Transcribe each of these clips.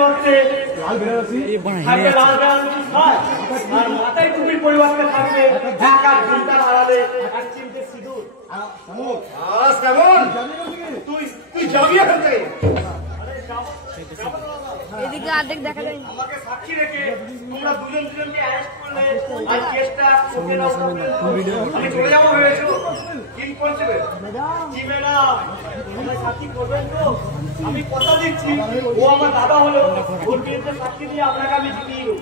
লাল বেনারসি আর মাথায় টুপির পরিবর্তে থাকবে ঢাকা ঘন্টার আড়ালে আর চিনতে সিঁদুর। তুই যাবি এখান থেকে? এদিকে অর্ধেক দেখা যায়। আমাকে সাক্ষী রেখে তোমরা দুজনকে অ্যারেস্ট করলে আর কেসটা ওকে দাও। আমি চলে যাবো ভেবেছো? কি করছে কি ম্যাডাম, আমার সাক্ষী করবেন তো? আমি কথা দিচ্ছি, ও আমার দাদা হলো, ওর বিরুদ্ধে সাক্ষী দিয়ে আপনাকে আমি জিতিয়ে দেবো।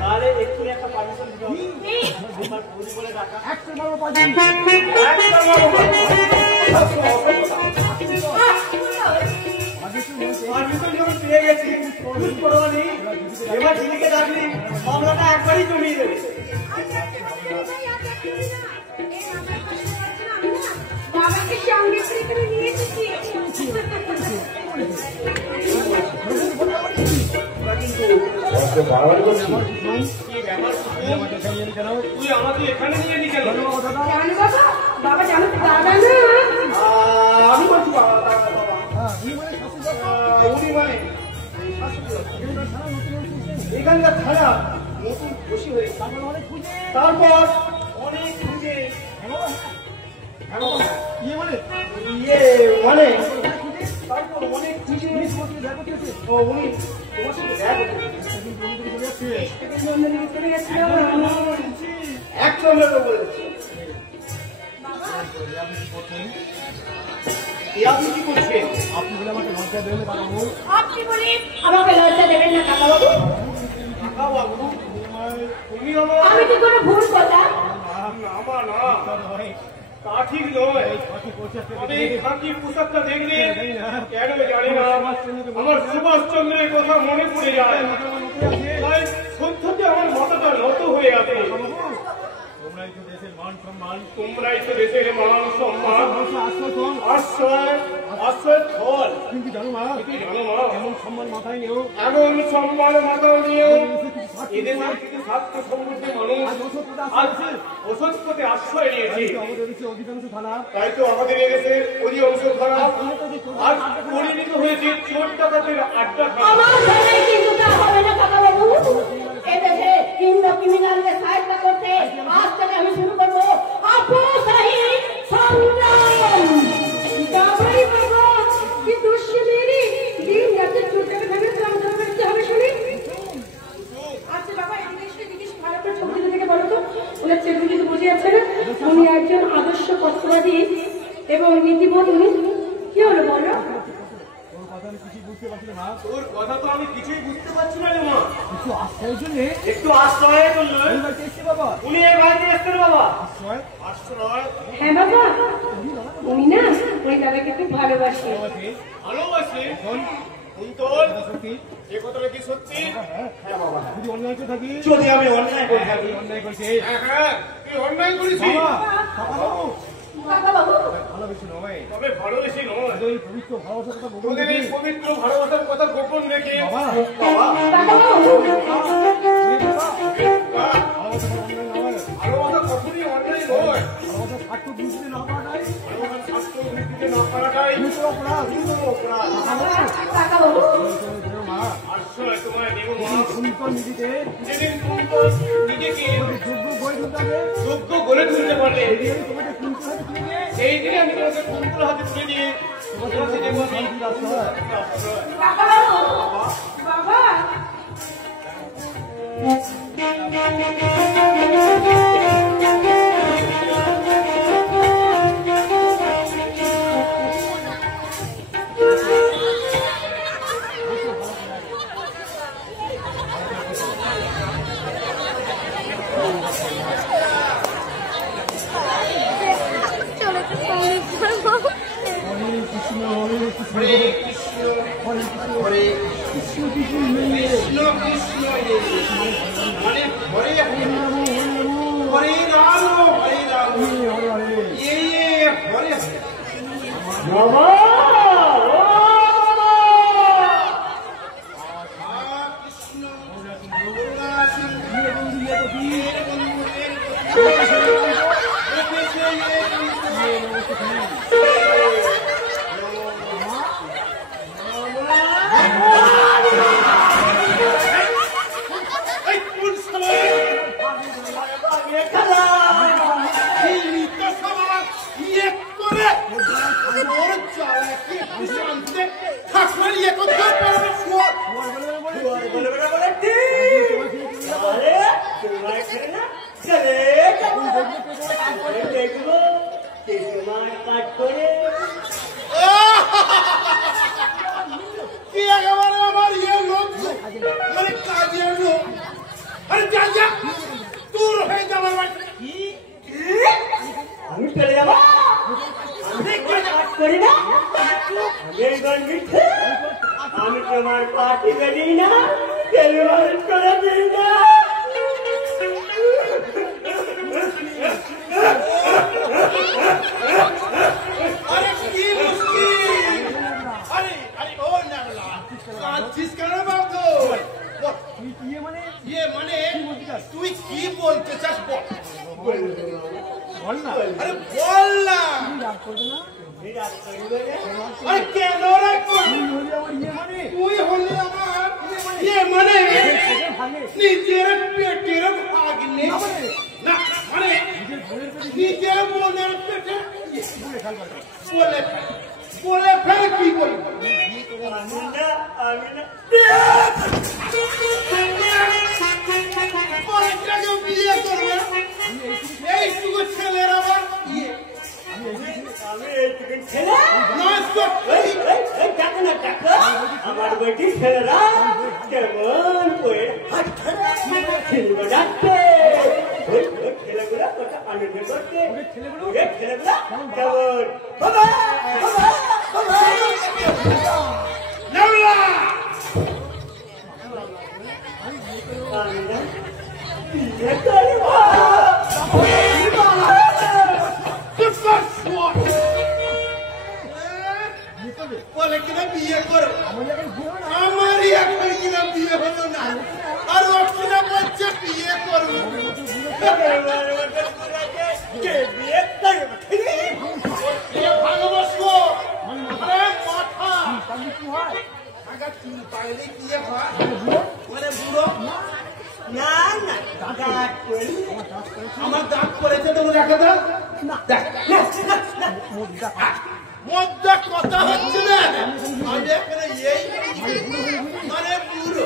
তাহলে একটু একটা পারমিশন দিতে হবে। আমার ফোন করে ডাকা পেয়ে গেছি। এবার ঝিলিকে ডাকলি মামলাটা একবারই জমিয়ে দেবে। বাবাকে সঙ্গে করে নিয়ে এসেছি। তুই আমাকে এখানে নিয়ে নি কেন? বাবা জানো তো দাদা না, আমি বলছি এখানকার থানা নতুন খুশি হয়ে তারপর অনেক খুঁজে তারপর অনেক খুঁজে উনি তোমার সাথে এক চন্দ্র বলেছে। আপনি কি করছেন? আপনি বলে আমাকে লজ্জা দেবেন না? আপনি বলি আমাকে লজ্জা দেবেন না কাকাবাবু? কাকাবাবু তুমি আমি কি কোনো ভুল কথা? তা ঠিক নয়। আমি খাকি পোশাকটা দেখলে কেন জানি না আমার সুভাষচন্দ্রের কথা মনে পড়ে যায়। তাই সত্যতে আমার মাথাটা নত হয়ে আছে। তোমরাই তো দেশের মান সম্মান, আশ্রয় ফল। কিন্তু জানো মা, এমন সম্মান মাথায় নিয়েও এদেশের কিছু ছাত্র সমৃদ্ধ মানুষ ওষুধ পথে আশ্রয় নিয়েছে। তাই তো আমাদের এদেশের অধিকাংশ থানা আজ পরিণত হয়েছে চোর ডাকাতের আড্ডা। কিন্তু তা হবে না কাকাবাবু। এদেশে ক্রিমিনালকে সাহায্য করতে আজ থেকে আমি শুরু করবো আপোষহীন সংগ্রাম। দাবাই বাবা কি দুশ্মনী দিন রাতে চোরটাকে ভেবে সংগ্রাম করতে হবে শুনি। আচ্ছা বাবা ইংলিশে জিজ্ঞেস ভালো করে চোখ দিকে বলো তো, ওনার ছেলে কিছু বুঝে যাচ্ছে না? উনি একজন আদর্শ তত্ত্ববাদী এবং নীতিবোধ। কি হলো বলো? তোর কথা তো আমি কিছুই বুঝতে পারছি না রে মা। একটু আশ্রয় করলো উনি এই বাড়িতে এসছেন বাবা। আশ্রয়? হ্যাঁ বাবা, উনি না ওই দাদাকে খুব ভালোবাসে। এ কথাটা কি সত্যি? হ্যাঁ বাবা। যদি আমি অন্যায় করে থাকি, হ্যাঁ তুই অন্যায় করিস তবে ভালোবেসে নয়, তোদের এই পবিত্র ভালোবাসার কথা গোপন রেখে ভালোবাসা কখনই অন্যায় নয়। ভালোবাসা না করাটাই অপরাধ। আশ্রয় তোমায় দেব যেদিন নিজেকে যোগ্য গড়ে তুলতে পারলে সেই দিনে আমি তোমাকে কুমকুল হাতে তুলে দিয়ে বাবা ওর চালাকি শান্তিতে ঠাকুর ইয়ে করতে পারবে শুয়ার বলে আরে তোমার এখানে না চলে যাবো দেখবো তোমার কাজ করে কি একেবারে আমার ইয়ে লোক মানে কাজের লোক আরে যা যা দূর হয়ে যাবার বাড়ি আমি চলে যাবো আমি কাজ করি না আমি তোমার পার্টি করি না করে দিই না আরে কি মুশকিল আরে আরে ও না কাঁদছিস কেন বাবু ইয়ে মানে তুই কি বলতে চাস বল আরে বল না আরে কেন রাগ তুই হলি আমার ইয়ে মানে নিজের পেটের ভাগ্নে না মানে নিজের মনের পেটে বলে ফের কি বলি আমি না বিয়ে করবে এইটুকু ছেলের আবার ইয়ে আমি এইটুকু ছেলে আমার বেটি ছেলেরা কেমন করে ছেলেগুলো ডাকছে ছেলেগুলো কত আনন্দ করছে ছেলেগুলো কেমন বাবা বলে কিনা বিয়ে করো আমারই এখন কিনা বিয়ে হলো না আর ও কিনা বলছে বিয়ে করবো ভালোবাসবো মাথা চুল পাইলে বিয়ে হয় মানে বুড়ো না না আমার দাঁত করেছে তুমি দেখো তো মধ্যে কথা হচ্ছে না আমি এখানে এই মানে বুড়ো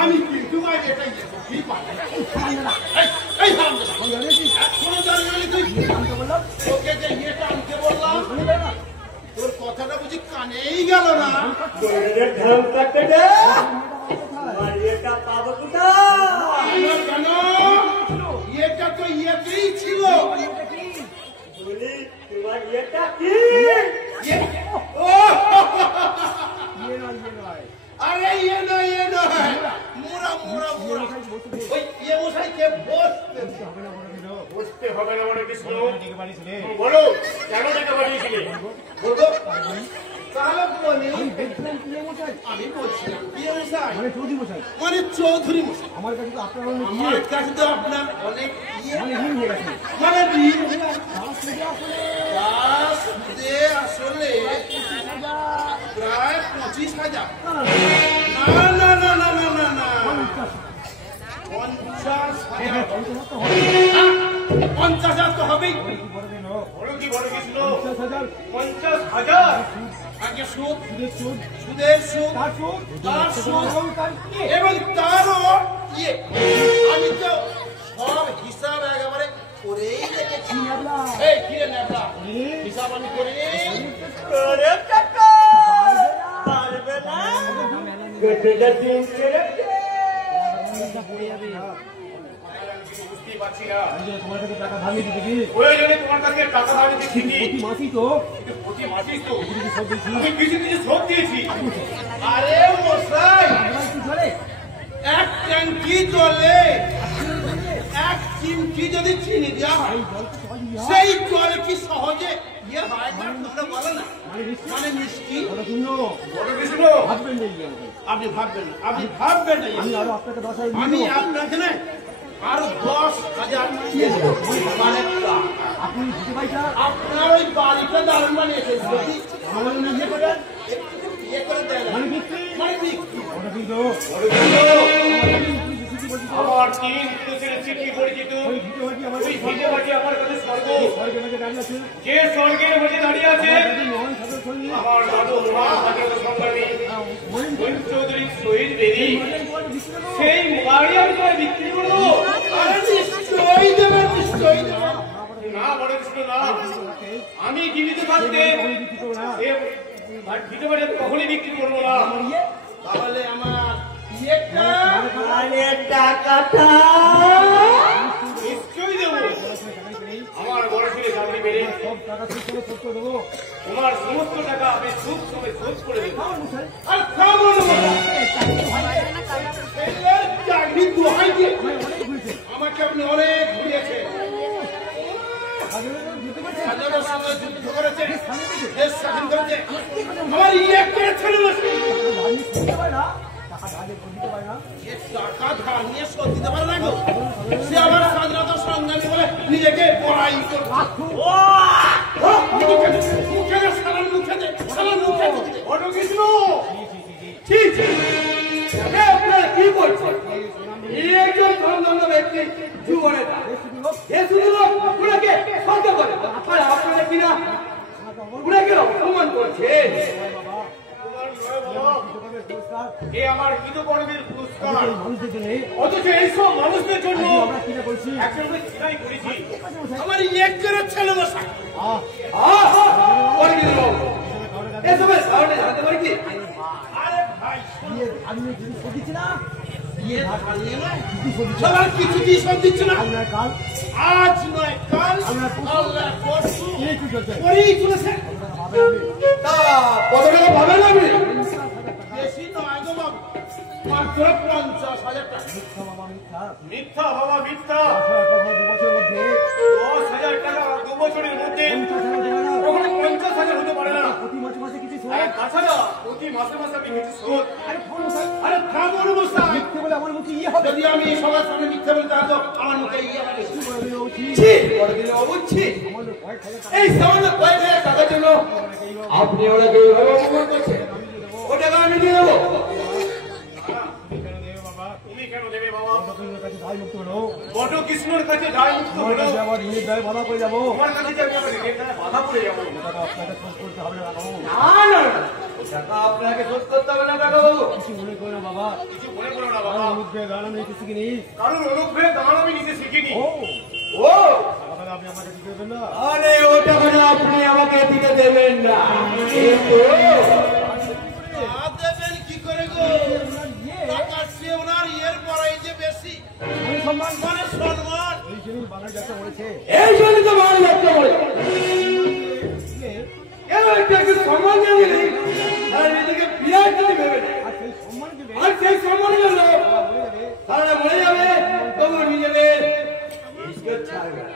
আমি কিন্তু তোর কথাটা বুঝি কানেই গেল না পাবো কোথায় কেন এটা তো ইয়েতেই ছিল বলি তোমার ইয়েটা কি আরে ইয়ে নয় মোরা মোরা মোরা ওই ইয়ে মশাইকে বসতে হবে না মানে কি শোনো বলো কেন ডেকে পাঠিয়েছিলে বলতো তাহলে বলি আমি বলছিলাম ইয়ে মশাই মানে চৌধুরী মশাই আমার কাছে তো আপনার অনেক ইয়ে মানে আসলে প্রায় 25,000 না না না না না না না 50,000 তো হবেই কি বড় কি ছিল 50,000 আগে সুদের সুদ তার সুদ এবং তারও ইয়ে আমি তো সব হিসাব একেবারে করেই রেখেছি এই কি রে নেবলা হিসাব আমি করে পারবে না গেটেটা দিন করে বুঝতে পারছি না তোমার কাছে টাকা ধার নিতে দেখি ওই জন্য তোমার কাছে টাকা ধার নিতে দেখি প্রতি মাসই তো কিছু সব দিয়েছি আরে মশাই এক ট্যাঙ্কি জলে এক চিমটি যদি চিনি দেওয়া হয় সেই জল কি সহজে ইয়ে হয় না তোমরা বলো না মানে মিষ্টি আপনি ভাববেন না আমি আপনাকে না আর 10,000 দিয়ে দেবো মানে আপনি দিতে পাই স্যার আপনার ওই বাড়িটা দারুণ বানিয়েছে যদি আমার নিজে করেন ইয়ে করে দেন মানে বিক্রি মানে বিক্রি ওটা কিন্তু আমার তিন পুরুষের চিঠি পরিচিত ওই ভিডিও হচ্ছে আমার ওই ভিটে বাড়ি আমার কাছে স্বর্গ স্বর্গের মধ্যে দাঁড়িয়ে আছে যে স্বর্গের মধ্যে দাঁড়িয়ে আছে মহান সাধু সঙ্গী আমার দাদু মহান স্বাধীনতা সংগ্রামী মহিম চৌধুরী শহীদ বেদি সেই বাড়ি আমি তোমায় বিক্রি করবো আরে নিশ্চয়ই দেবেন নিশ্চয়ই দেবেন না বড় কৃষ্ণ না আমি জীবিত থাকতে ভিটে বাড়ি আমি কখনই বিক্রি করবো না তাহলে আমার ইয়েটা টাকাটা নিশ্চয়ই দেবো আমার বড় ছেলে চাকরি পেলে সব টাকা ঠিক করে শোধ করে দেবো তোমার সমস্ত টাকা আমি সুখ সময় শোধ করে দেবো আর খাবো না ছেলের চাকরি দোহাই দিয়ে আমাকে আপনি অনেক ঘুরিয়েছে হাজারো সঙ্গে যুদ্ধ করেছে দেশ স্বাধীন করেছে আমার ইয়েটা ছেলে টাকা ধার নিয়ে শোধ দিতে পারে না গো সে আমার স্বাধীনতা সংগ্রামী বলে নিজেকে বড়াই মুখে সালাম মুখে দে সালাম মুখে দে বড় কৃষ্ণ ঠিক আপনারা কি করছেন এই একজন ধন্য ব্যক্তি জীবনে এ শুধু ওনাকে সত্য করে আর আপনারা কিনা ওনাকে অপমান করছেন এ আমার কৃতকর্মের পুরস্কার মানুষদের জন্য অথচ এইসব মানুষদের জন্য আমরা কিনা করছি একজনকে চিনাই করেছি আমার একজনের ছেলে বসা এসবের কারণে জানতে পারি কি আরে ভাই আমি যদি শোধ দিচ্ছি না সবার কিছু কি সব দিচ্ছে না আপনার কাল আজ নয় কাল আমরা আল্লাহ পরশু এই কি চলছে করেই চলেছে তা কত টাকা পাবেন আপনি বেশি নয় গো বাবু মাত্র 50,000 টাকা মিথ্যা বাবা মিথ্যা 10,000 টাকা 2 বছরের মধ্যে 10,000 টাকা 2 বছরের মধ্যে 50,000 কখনো 50,000 হতে পারে না প্রতি মাসে মাসে কিছু শোধ আর তাছাড়া প্রতি মাসে মাসে আমি কিছু শোধ আরে ফোন স্যার আরে থামুন বসা মিথ্যে বলে আমার মুখে ইয়ে হবে যদি আমি সবার সামনে মিথ্যা বলি তাহলে তো আমার মুখে ইয়ে হবে কি করে দিলে উচিত ছি বড়দিনে অবুঝছি আমাদের কয়েক হাজার টাকা এই সামান্য কয়েক হাজার টাকার জন্য আপনি ওনাকে এইভাবে অপমান করছেন ও টাকা আমি দিয়ে দেবো তুমি কেন দেবে বাবা আপনাদের কাছে দায় মুক্ত হলো বড় কৃষ্ণর কাছে দায় মুক্ত আমার হলো কাছে আমার ঋণের দায় বাধা করে যাবো তোমার কাছে যে আমি আমার রেখে বাধা পড়ে যাবো টাকা আপনাকে শোধ করতে হবে না বাবু না না টাকা আপনাকে শোধ করতে হবে না টাকা বাবু কিছু মনে করে না বাবা কিছু মনে করো না বাবা আমার মুখে গান আমি কিছু কিনি কারণ অনুগ্রহে দান আমি নিজে শিখিনি ও ও তাহলে আপনি আমাকে দিতে দেবেন না আরে ও টাকাটা আপনি আমাকে দিতে দেবেন না দেবেন কি করে গো টাকা সে ওনার ইয়ের পড়াই যে বেশি আমি সম্মান মানে সম্মান এই জন্য বাংলা যাত্রা বলেছে এই জন্য তো বাংলা যাত্রা বলে একটু সম্মান জানি আর নিজেকে বিরাট যদি ভেবে নেয় আর সেই সম্মান দেবে আর সেই সম্মান জন্য তারা মরে যাবে তবু নিজেদের ইজ্জত ছাড়বে না।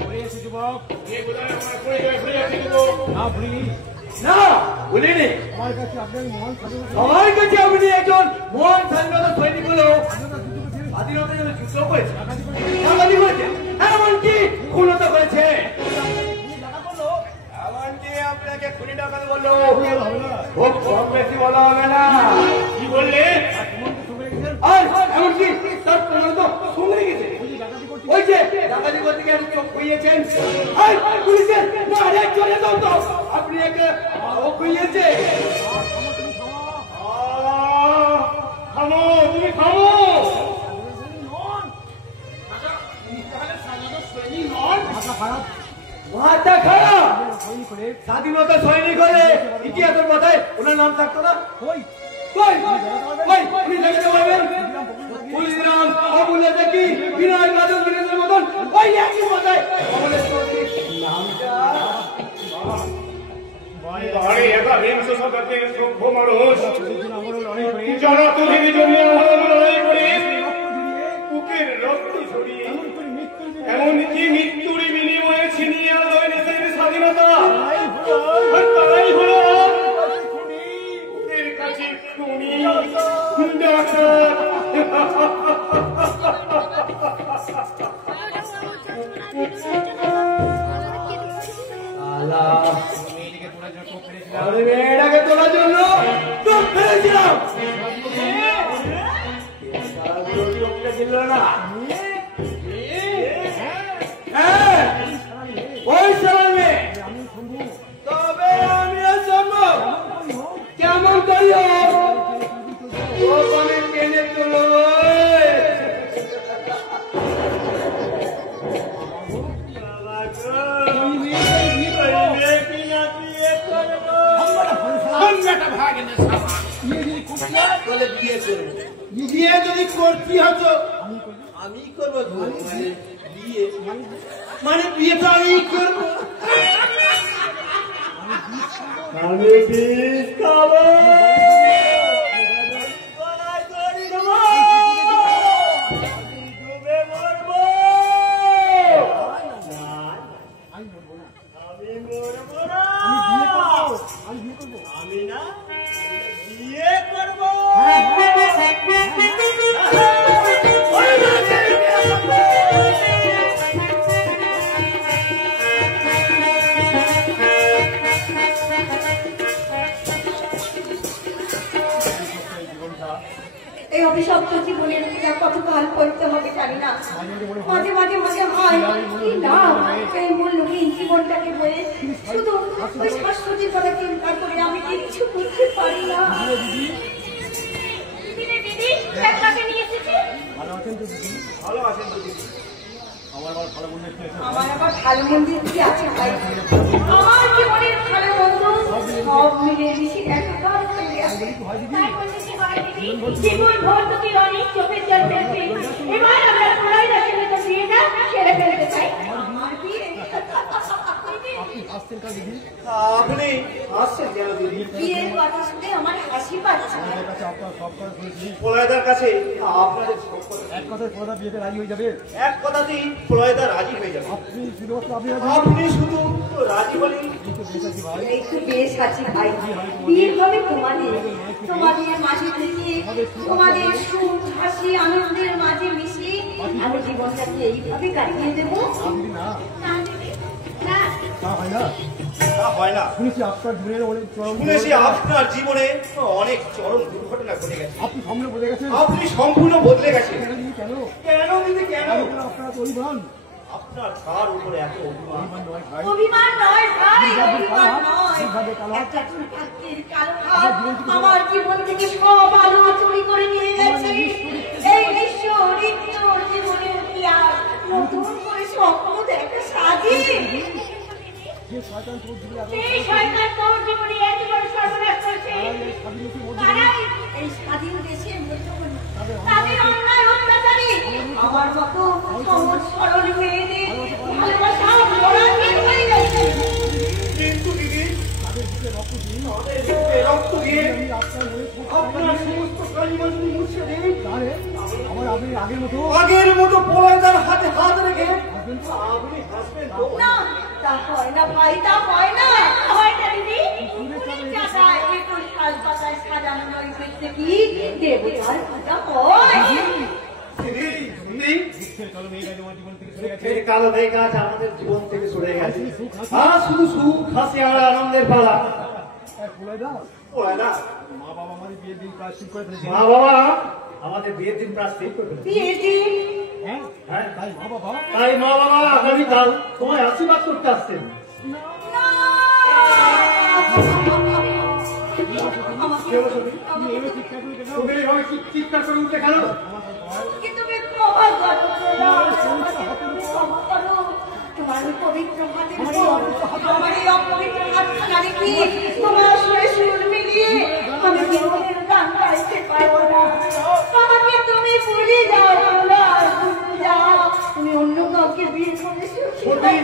বলে এসে যুবক এই বোধহয় আমার পরিচয় ভুলে যাচ্ছি দেবো না ভুলিনি না বলিনি আমার কাছে আপনার মহান স্বাধীনতা সবার কাছে আপনি একজন মহান স্বাধীনতা সৈনিক হলেও স্বাধীনতা যুদ্ধ করেছেন স্বাধীনতা জন্য যুদ্ধ করেছে ডাকাতি করেছে এমনকি খুনতা করেছে এমনকি আপনাকে খুনি ডাকাত বললো হবে না খুব কম বেশি বলা হবে না কি বললে তোমাকে সঙ্গে রেখেছেন আর এমনকি তার প্রমাণ তো সঙ্গে গেছে ডাকাতি করছি ওই যে ডাকাতি করতে গিয়ে চোখ খুইয়েছেন আর পুলিশের না রেক চলে দাও তো আপনি একে ও খুইয়েছে থামো তুমি থামো মাথা খারাপ মাথা খারাপ সৈনিক করে স্বাধীনতা সৈনিক হলে ইতিহাসের মাথায় ওনার নাম থাকতো না ওই কই কই আপনি জানাতে পারবেন পুলিশ নাম আবুলে দেখি বিনয় বাদল দিনের মতন ওই একই মাথায় আমাদের নামটা আরে একা বিংশ শতাব্দীর সভ্য মানুষ আমার অনেক হয়ে যারা তুমি জমি লড়াই করিস বুকের রক্ত ছড়িয়ে এমনকি মৃত্যুর বিনিময়ে ছিনিয়ে আনলো দেশের স্বাধীনতা আর তারাই হলো ওদের কাছে খুনি ডাকাত মেয়েটাকে তোলার জন্য টোপ ফেলেছিলাম। দিল না হ্যাঁ ওই সালার মেয়ে। তবে আমি সম্ভব কেমন করিও ওখানে টেনে তোলো। বিয়ে যদি করতে হতো আমি করবো। বিয়ে মানে বিয়ে তো আমি করবো। আমি বিষ খাবো ডুবে মরবো। আমি মরবো না, আমি না বিয়ে করবো। এই অভিশপ্ত জীবনের কতকাল করতে হবে জানি না। মাঝে মাঝে মনে হয় কি না এই মূল্যহীন জীবনটাকে বয়ে শুধু ওই শাশ্বতীর কথা চিন্তা করে আমি কিচ্ছু করতে পারি না। দিদি একটাকে নিয়ে এসেছি। ভালো আছেন তো দিদি? ভালো আছেন তো দিদি? আমার আবার ভালো মন্দির কি আছে ভাই? আমার জীবনের ভালো মন্দ সব মিলে মিশে একাকার হয়ে গেছে। তাই বলতেছি হয় দিদি, জীবন ভর তোকে অনেক চোখের জল ফেলবে। এবার আমরা সবাই রাখে তো বিয়েটা সেরে ফেলতে চাই। আমার বিয়ে আপনি হাসছেন কেন দিদি? বিয়ের কথা শুনে আমার হাসি পাচ্ছে। প্রলয়দার কাছে আপনাদের এক কথায় পড়া বিয়েতে রাজি হয়ে যাবে। এক কথাতেই প্রলয়দা রাজি হয়ে যাবে। আপনি শুধুমাত্র আপনি শুধু রাজি বলেন। এই তো বেশ আছি ভাই। বিয়ে হবে তোমাদের, তোমাদের মাঝে থেকে তোমাদের সুখ হাসি আনন্দের মাঝে মিশে আমি জীবনটাকে এইভাবে কাটিয়ে দেবো। না না দিদি, না। তা হয় না। তা হয় না। শুনেছি আপনার জীবনের অনেক চরম শুনেছি আপনার জীবনে অনেক চরম দুর্ঘটনা ঘটে গেছে। আপনি সামনে বলে গেছেন। আপনি সম্পূর্ণ বদলে গেছেন। কেন দিদি, কেন কেন দিদি কেন? আপনার তো অভিমান। আপনার তার উপরে এত অভিমান। নয় ভাই, অভিমান নয় ভাই, অভিমান নয়। একটা দুর্ভাগ্যের কালো হাত আমার জীবন থেকে সব আলো চুরি করে নিয়ে গেছে। এই নিঃস্ব জীবনের ইতিহাস নতুন করে স্বপ্ন দেখা সাজে। যে শয়তান তোর জীবনে এত এই শয়তান তোর জীবনে এত বড় সর্বনাশ করেছে। তারাই এই স্বাধীন দেশে তাদের অন্যায় অত্যাচারী আমার মতো সহজ সরল মেয়েদের ভালোবাসা মোড়াঙ্গির হয়ে গেছে। কিন্তু দিদি তাদের বুকে রক্ত দিন। তাদের বুকে রক্ত দিয়ে আমি আপনার মনে আপনার সমস্ত কালিমা যদি মুছে দেই, তাহলে আমার আপনি আগের মতো আগের মতো প্রলয়দার হাতে হাত রেখে আপনি হাসবেন তো? না, তা হয় না ভাই, তা হয় না। হয় না দিদি। চাকায় একটু শাল পাতায় সাজানো নয় দেখতে কি দেবতার পূজা হয়। দিদি, দিদি, চলো মেয়েটা তোমার জীবন থেকে চলে গেছে। এই কালো মেঘ আজ আমাদের জীবন থেকে সরে গেছে। আর শুধু সুখ হাসি আর আনন্দের পালা। বলে দাও প্রলয়দা, মা বাবা আমাদের বিয়ের দিন প্রায় ঠিক করে ফেলেছে। মা বাবা আমাদের বিয়ের দিন প্রায় ঠিক করে ফেলেছে। বিয়ের দিন হ্যাঁ হ্যাঁ, তাই মা বাবা তাই মা বাবা আগামীকাল তোমায় আশীর্বাদ করতে আসছেন। কি হলো সখী? তুমি এভাবে চিৎকার করে কেন? তুমি এইভাবে চিৎকার করে উঠে কেন? কিন্তু ক্ষমা করো, ক্ষমা করো। তোমার ওই পবিত্র হাতের উপর আমার এই অপবিত্র হাতখানা রেখে তোমার সুরে সুর মিলিয়ে আমি জীবনের গান গাইতে পারবো না। আমাকে তুমি ভুলে যাও বাংলা, যাও। তুমি অন্য কাউকে বিয়ে করে সুখী হও।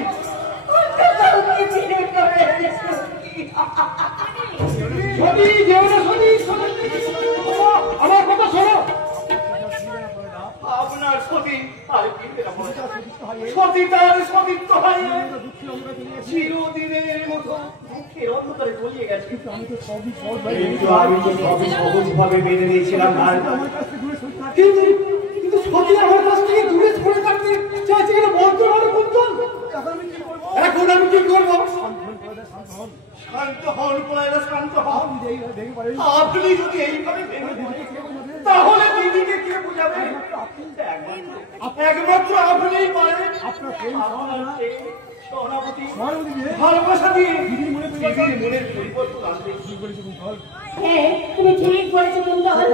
অন্য কাউকে বিয়ে করে সুখী হও। সখী, যেও না সখী, সখী, আমার কথা শোনো। আপনার সতী আর কি সতী তার সতীত্ব হারিয়ে চিরদিনের মতো দুঃখের অন্ধকারে তলিয়ে গেছে। কিন্তু আমি তো সবই সহজ ভাই। কিন্তু আমি তো সবই সহজ ভাবে মেনে নিয়েছিলাম ভাই। আমার কাছ থেকে দূরে সরে থাক। কিন্তু সতী আমার কাছ থেকে দূরে সরে থাকতে চাইছে, এটা বলতে পারে কুন্তল। শান্ত হন পয়রা, শান্ত হন। দেখে পারেন আপনি যদি এইভাবে ভেঙে পড়েন, তাহলে দিদিকে কে বোঝাবে? একমাত্র আপনিই পারেন। আপনার প্রেম সহানুভূতি, সহানুভূতি দিয়ে ভালোবাসা দিয়ে দিদির মনে পরিবর্তন দিদির মনের পরিবর্তন আনবে। কি বলেছে কুন্তল? হ্যাঁ, তুমি ঠিক বলেছো কুন্তল।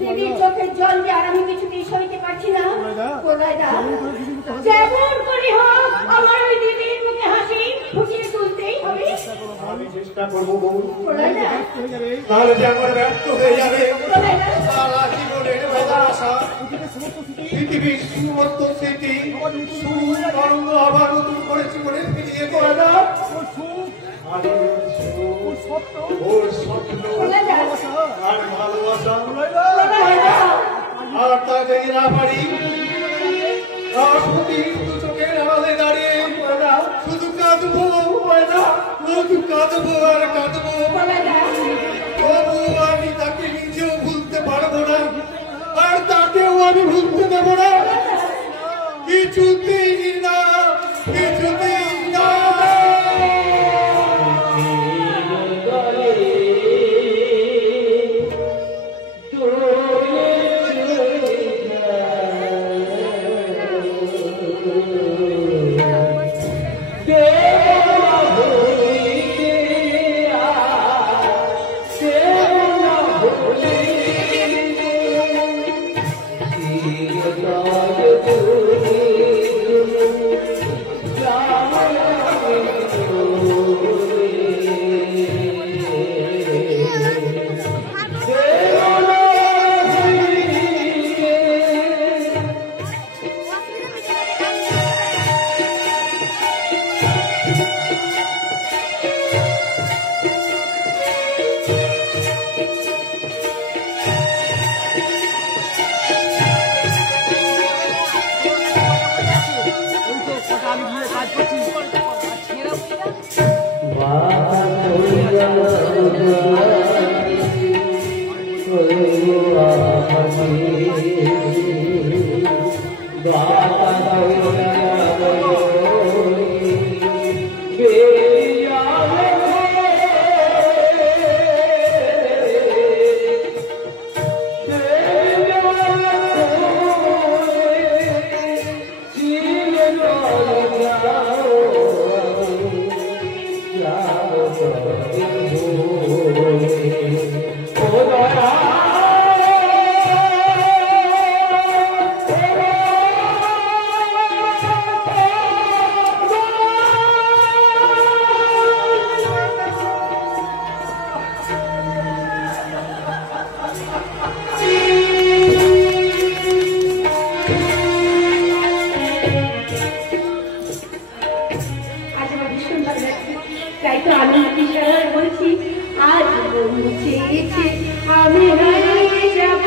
দিদির চোখের জল যে আর আমি কিছুতেই সইতে পারছি না। প্রলয়দা, যেমন করে হোক আমার ওই দিদির মুখে হাসি ফুটিয়ে তুলতেই হবে। আমি চেষ্টা করবো বউ, প্রলয়দা, হয়ে যাবে তাহলে যে আমার ব্যর্থ হয়ে যাবে। প্রলয়দা, সারা জীবনের ভালোবাসা, অতীতের সমস্ত স্মৃতি পৃথিবীর সমস্ত স্মৃতি সুরঙ্গ আবার নতুন করে জীবনে ফিরিয়ে করে না। ওর সুখ ওর স্বপ্ন ওর স্বপ্ন প্রলয়দা, আর ভালোবাসা, প্রলয়দা, আর তা যদি না পারি, রাষ্ট্রপতি দু চোখের আড়ালে দাঁড়িয়ে শুধু কাঁদবো, শুধু কাঁদবো আর কাঁদবো। প্রলয়দা, তবু আমি তাকে নিজেও ভুলতে পারবো না, আর তাকেও আমি ভুলতে দেবো না। কিছুতেই না, কিছুতেই না। আমি গিয়ে কাজ করছি তাই তো আমি কিশোর বলছি, আজ চেয়েছে আমি হারিয়ে যাব,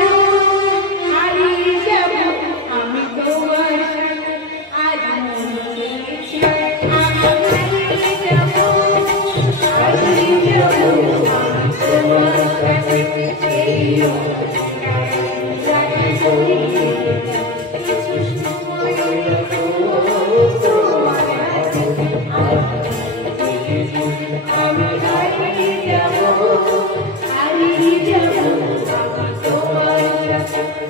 হারিয়ে যাব আমি তোমার সাথে। আজ চেয়েছে আমি হারিয়ে যাব, হারিয়ে যাব আমি তোমার সাথে। কিছু সময় আমি হারিয়ে যাব, হারিয়ে যাব আমি তোমার সাথে।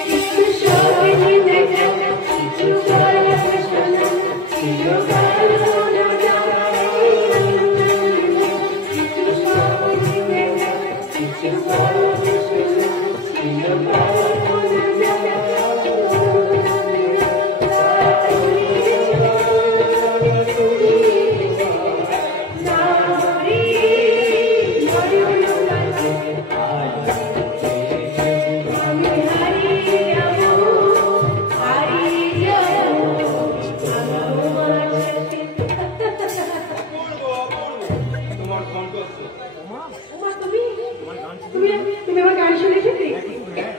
কিছু স্বপ্নে দেখা, কিছু গল্প শোনা, চিরকাল মনে যায়। কিছু স্বপ্নে দেখা, কিছু গল্প শোনা, চিরকাল মনে যায়। আমি হারিয়ে যাব, হারিয়ে যাব তোমার সাথে। তোমার কণ্ঠ ওমা, তুমি তুমি আমার গান শুনেছিলে?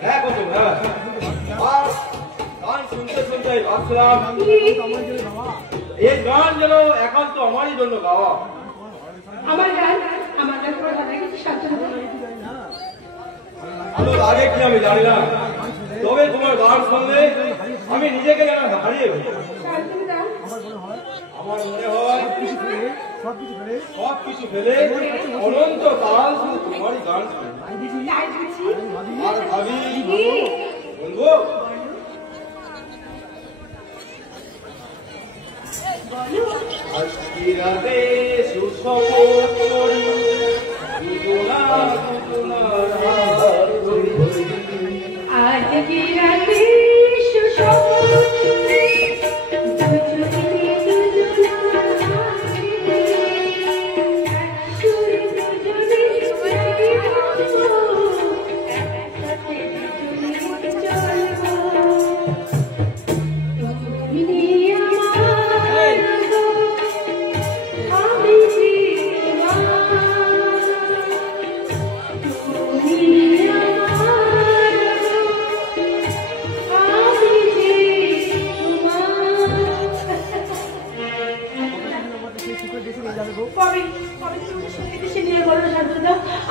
হ্যাঁ কত হ্যাঁ। আর গান শুনতে শুনতে ভাবছিলাম কি? এই গান যেন একান্ত আমারই জন্য গাওয়া। আমার গান তোমার ভালো লেগেছে শান্তনু? ভালো লাগে কি আমি জানি না, তবে তোমার গান শুনলে আমি নিজেকে যেন হারিয়ে ফেলি। আমার মনে হয় সব কিছু ফেলে অনন্ত কাল শুধু তোমারই গান শুনি আর ভাবি বলবো। আজকে রাতে সুসংবাদ করি দুজনা দুজনার হাত ধরি। আজকে রাতে সুসংবাদ করি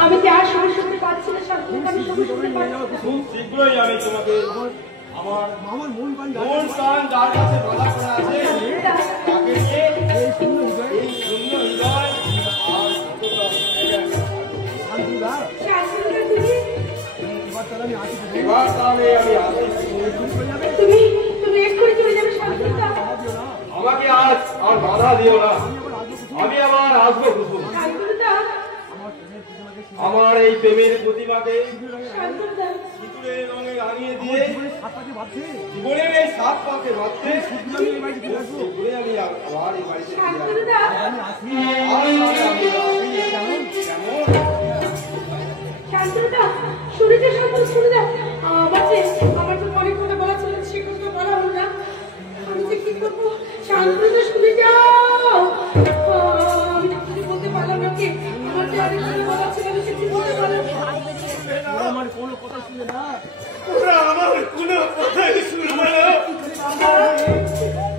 আমি তো আর সময় শুনতে পাচ্ছি না, খুব শীঘ্রই আমি তোমাকে আমার মূল গান যার কাছে বাধা করা আছে তাকে নিয়ে এই শূন্য হৃদয় আর এবার তাহলে আমি আসি। তুমি এক্ষুনি চলে যাবে শান্তনুদা। আমাকে আজ আর বাধা দিও না, আমি আবার আসবো কুসুম। আমার এই প্রেমের প্রতিমাকে সিঁদুরের রঙে রাঙিয়ে দিয়ে জীবনের এই সাত পাকে বাঁধতে ঘুরে আমি আবার এই বাড়িতে আমার তো অনেক কথা বলা ছিল, সে কথা বলা হল না। আমি যে কি করবো? শান্তনুদা শুনে যাও। আমি কিছু বলতে পারলাম না। কি আমার যে অনেক কথা বলা ছিল, আমি কিছু বলতে পারলাম না। আমার কোনো কথা শুনে না, ওরা আমার কোনো কথাই শুনবে না।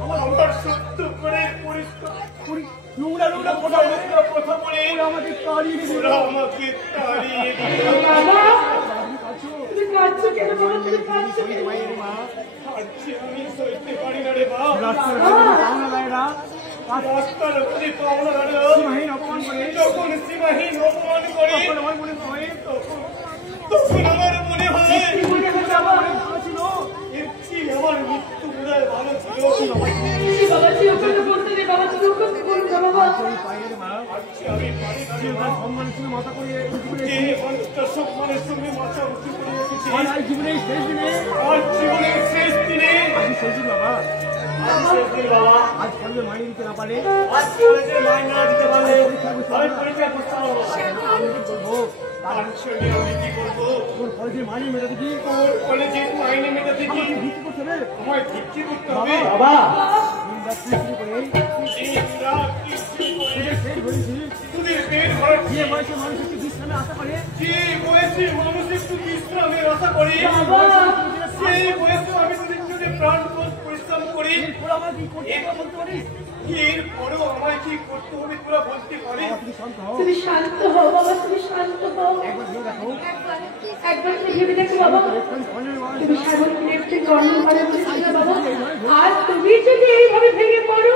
আমার সত্য করে পরিষ্কার নোংরা কথা বলে আমাকে তাড়িয়ে দিল। ওরা আমাকে তাড়িয়ে দিল। বাবা, তুমি কাঁদছো কেন? বাবা, তুমি কাঁদছো কেন? আজকে আমি সইতে পারি না রে বাপ। রাস্তার উপরে পাওনা দাঁড়ো সীমাহীন অপমান করে, যখন সীমাহীন অপমান করে আমার মনে হয় তখন আমার মনে হয় মনে হয় বাবা, এর চেয়ে আমার মৃত্যু বোধহয় ভালো ছিল। বাবা তুই ওখানে বলতে রে বাবা, তুমি ওখানে বলতে বাবা। আজকে আমি পারি না রে বাপ। সম্মানের সঙ্গে মাথা করে যে মানুষটা সম্মানের সঙ্গে মাথা উঁচু করে রেখেছে জীবনের শেষ দিনে, আজ জীবনের শেষ দিনে আজ শেষ দিন বাবা, বাবা আজ কলেজে মাইনে দিতে না পারে, আজ কলেজে মাইনে না দিতে পারলে আমি পরীক্ষা করতে পারবো। আমি কি করবো? তার সঙ্গে আমি কি করবো? তোর কলেজের মাইনে মেটাতে কি তোর কলেজের মাইনে মেটাতে কি ভিত্তি করতে হবে? আমায় ভিক্ষি করতে হবে? বাবা শুরু করে দিন-রাত কিস্তি করে শেষ হয়েছি, তোদের পেট ভরা যে বয়সে মানুষ একটু বিশ্রামে আশা করে, যে বয়সে মানুষ একটু বিশ্রামের আশা করে সেই বয়সে আমি তোদের জন্য প্রাণপণ পরিশ্রম করি। এরপর আমার কি করতে হবে বলতে পারিস? এরপরেও আমায় কি করতে হবে তোরা বলতে পারিস? তুমি শান্ত হও, তুমি শান্ত হও বাবা, তুমি শান্ত হও। একবার ভেবে দেখো, একবার তুমি ভেবে দেখো বাবা, তুমি সাগরকে একটি কর্ম করে বলেছিলে বাবা, আর তুমি যদি এইভাবে ভেঙে পড়ো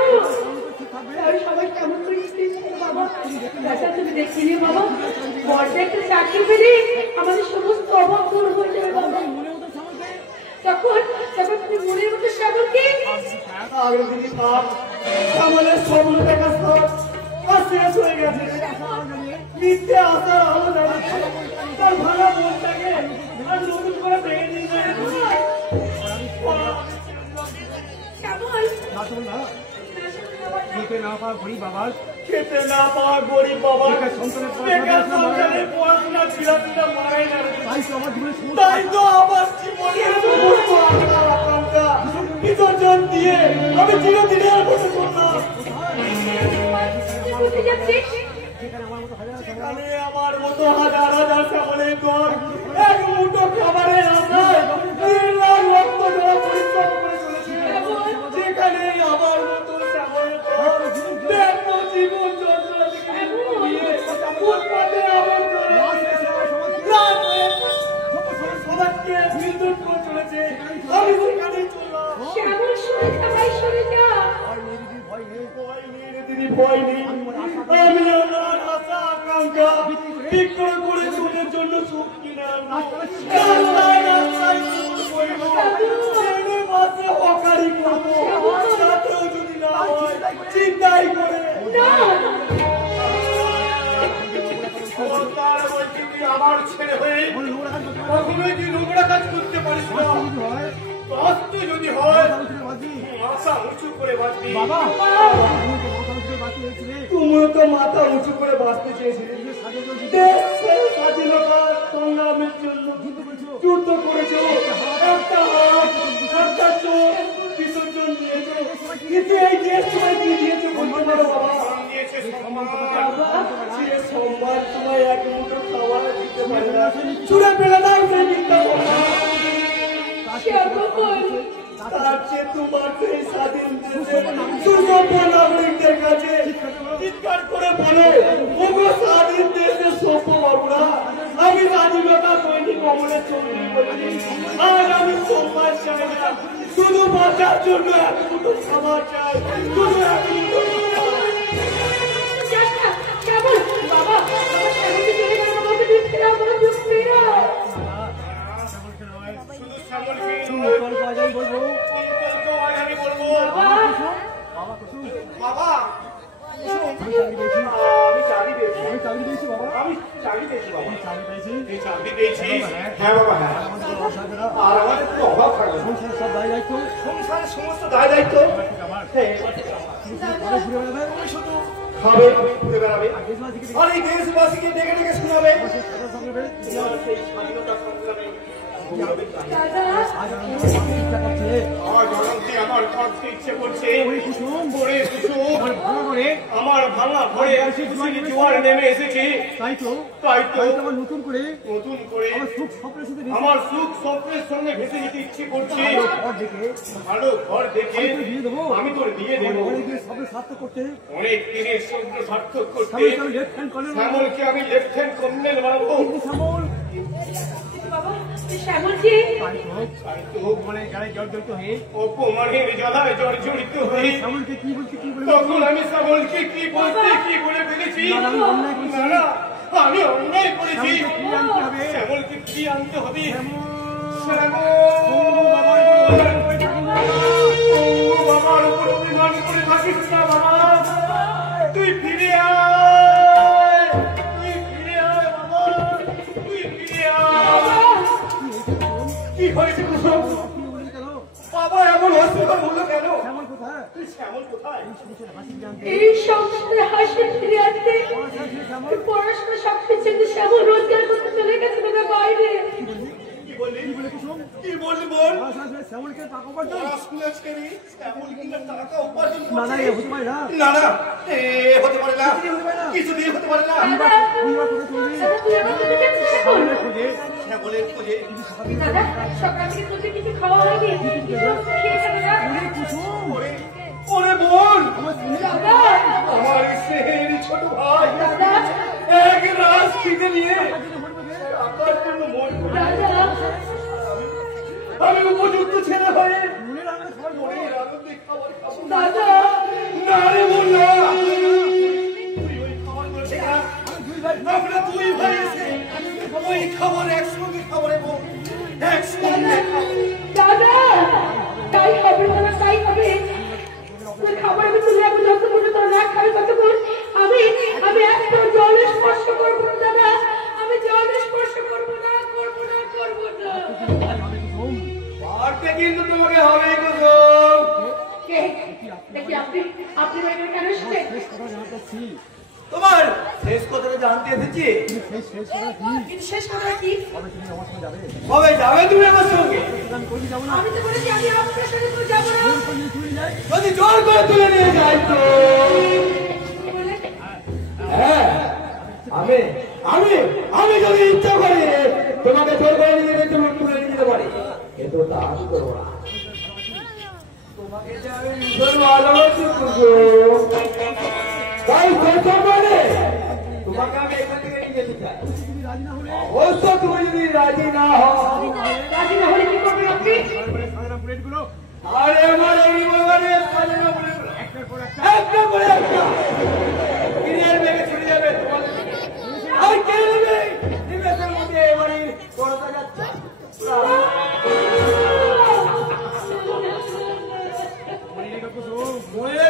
তাহলে সবাই কেমন করে বাবা? দেখা তুমি দেখিয়ে বাবা, বড় একটা চাকরি পেলে আমাদের সমস্ত অভাব দূর হয়ে যাবে বাবা। তখন তুমি মনের মতো সাগরকে আমাদের স্বপ্ন দেখা সব শেষ হয়ে গেছে। মিথ্যে আশার আলো জ্বালাচ্ছে তার ভালো মনটাকে আর নতুন করে ভেঙে নিয়ে যায়। খেতে না পাওয়া গরিব বাবার, খেতে না পাওয়া গরিব বাবা বেকার সন্তানের পড়াশোনা ছিলাটা মারাই না। তাই তো আমার জীবনে সমস্ত তাই তো আমার জীবনের সমস্ত আকাঙ্ক্ষা বিসর্জন দিয়ে আমি চিরদিনের মতো করলাম। যেখানে আমার মতো হাজার সেখানে আমার মতো হাজার হাজার ছাগলের ঘর এক মুঠো খাবারের আশায় দিন-রাত রক্ত জল পরিশ্রম করে চলেছে। যেখানে আমার মতো ছাগল ভয় নেই। আমি আমার আশা আকাঙ্ক্ষা বিক্রয় করে তোদের জন্য সুখ কিনে আনবো। রাস্তায় রাস্তায় করবো, ট্রেনে বাসে হকারি করবো, তাতেও যদি না হয় চিন্তাই করে বলছি তুই আমার ছেলে হয়ে কখনোই তুই নোংরা কাজ করতে পারিস না। বাস্তু যদি হয় মাথা উঁচু করে বাঁচবি। তুমিও তো মাথা উঁচু করে বাঁচতে চেয়েছিলে, স্বাধীনতার সংগ্রামের জন্য যুদ্ধ করেছো, একটা হাত একটা চোখ বিসর্জন দিয়েছো, কিন্তু এই দেশ তোমায় কি দিয়েছে বলতে পারো বাবা? সে সোমবার তোমায় এক মুঠো খাবার দিতে পারে না, চুড়ে ফেলে দাও সেই মিথ্যা কথা। তার চেয়ে তোমার সেই স্বাধীন দেশে সুযোগ্য নাগরিকদের কাছে চিৎকার করে বলে, ওগো স্বাধীন দেশে সভ্য বাবুরা, আমি স্বাধীনতা সৈনিক অমলে চৌধুরী বলছি, আজ আমি সোমবার চাই না, শুধু বাঁচার জন্য এক মুঠো খাবার চাই, শুধু এক মুঠো সংসারের সমস্ত দায় দায়িত্ব খাবে, ঘুরে বেড়াবে, আর এই দেশবাসীকে ডেকে ডেকে শোনাবে সেই স্বাধীনতা সংগ্রামে। আমার করতে ইচ্ছে করছে, আমার ভাঙা ভরে জোয়ার নেমে এসেছে, তাই তো আমার নতুন করে আমার সুখ স্বপ্নের সঙ্গে ভেসে যেতে ইচ্ছে করছে। ভালো ঘর দেখে আমি তোর দিয়ে দেবো, অনেক দিনের স্বপ্ন সার্থক করতে শ্যামলকে আমি লেফটেন্যান্ট কর্নেল বানাবো। অপমানের জ্বালায় জর্জরিত হয়ে তখন আমি শ্যামলকে কি বলতে কি বলে ফেলেছি। না, আমি অন্যায় করেছি। শ্যামলকে কি আনতে হবে? বাবার উপর অভিমান করে থাকিস না বাবা, তুই ফিরে আয়, তুই ফিরে আয় বাবা, তুই ফিরে আয়। কি হয়েছে কুসুম? বাবা এমন অস্বীকার বললো কেন? শ্যামল কোথায়? এই সংসারে হাসি ফিরে আসতে পড়াশোনা সবকিছু শ্যামল রোজগার করতে চলে গেছে বাইরে। কি বললি বল? শ্যামলকে টাকা উপার্জন না না হতে পারে না, কিছু দিয়ে হতে পারে না। সকাল থেকে তোকে কিছু খাওয়া হয়নি, ওরে বোন, আমার স্নেহের ছোট ভাই এক রাত খিদে নিয়ে আকার জন্য মন করে আমি উপযুক্ত ছেলে হয়ে আনন্দে খাবার খাবো। না রে বোন না, তুই ওই খাবার করছে না, আমরা দুই ভাই এসে ওই খাবার একসঙ্গে খাবো রে বোন, একসঙ্গে দাদা। তাই হবে না, তাই হবে। খাবার আমি তুলে রাখবো যতক্ষণ তোর রাগ খাবে ততক্ষণ আমি একটা জল স্পর্শ করবো না দাদা, আমি জল স্পর্শ করবো না, করবো না, করবো না। পারতে কিন্তু তোমাকে হবে কুসুম। দেখি আপনি বাইরে কেন এসেছেন? তোমার শেষ কথাটা জানতে এসেছি। শেষ কথা কি? কবে যাবে তুমি আমার সঙ্গে? আমি তো বলেছি আমি আপনার সাথে তো যাবো না। যদি জোর করে তুলে নিয়ে যাই তো? হ্যাঁ, আমি যদি ইচ্ছা করি তোমাকে জোর করে নিয়ে যেতে তুলে নিয়ে যেতে পারি, কিন্তু তা আমি করবো না। তোমাকে যে আমি ভীষণ ভালোবাসি কুসুম, তাই মানে তোমাকে আমি এখান থেকে নিয়ে যেতে চাই। অবশ্য তুমি যদি রাজি না হও, রাজি না হলে কি করবেন আপনি? আরে আমার এই বাগানে একটা করে একটা মনে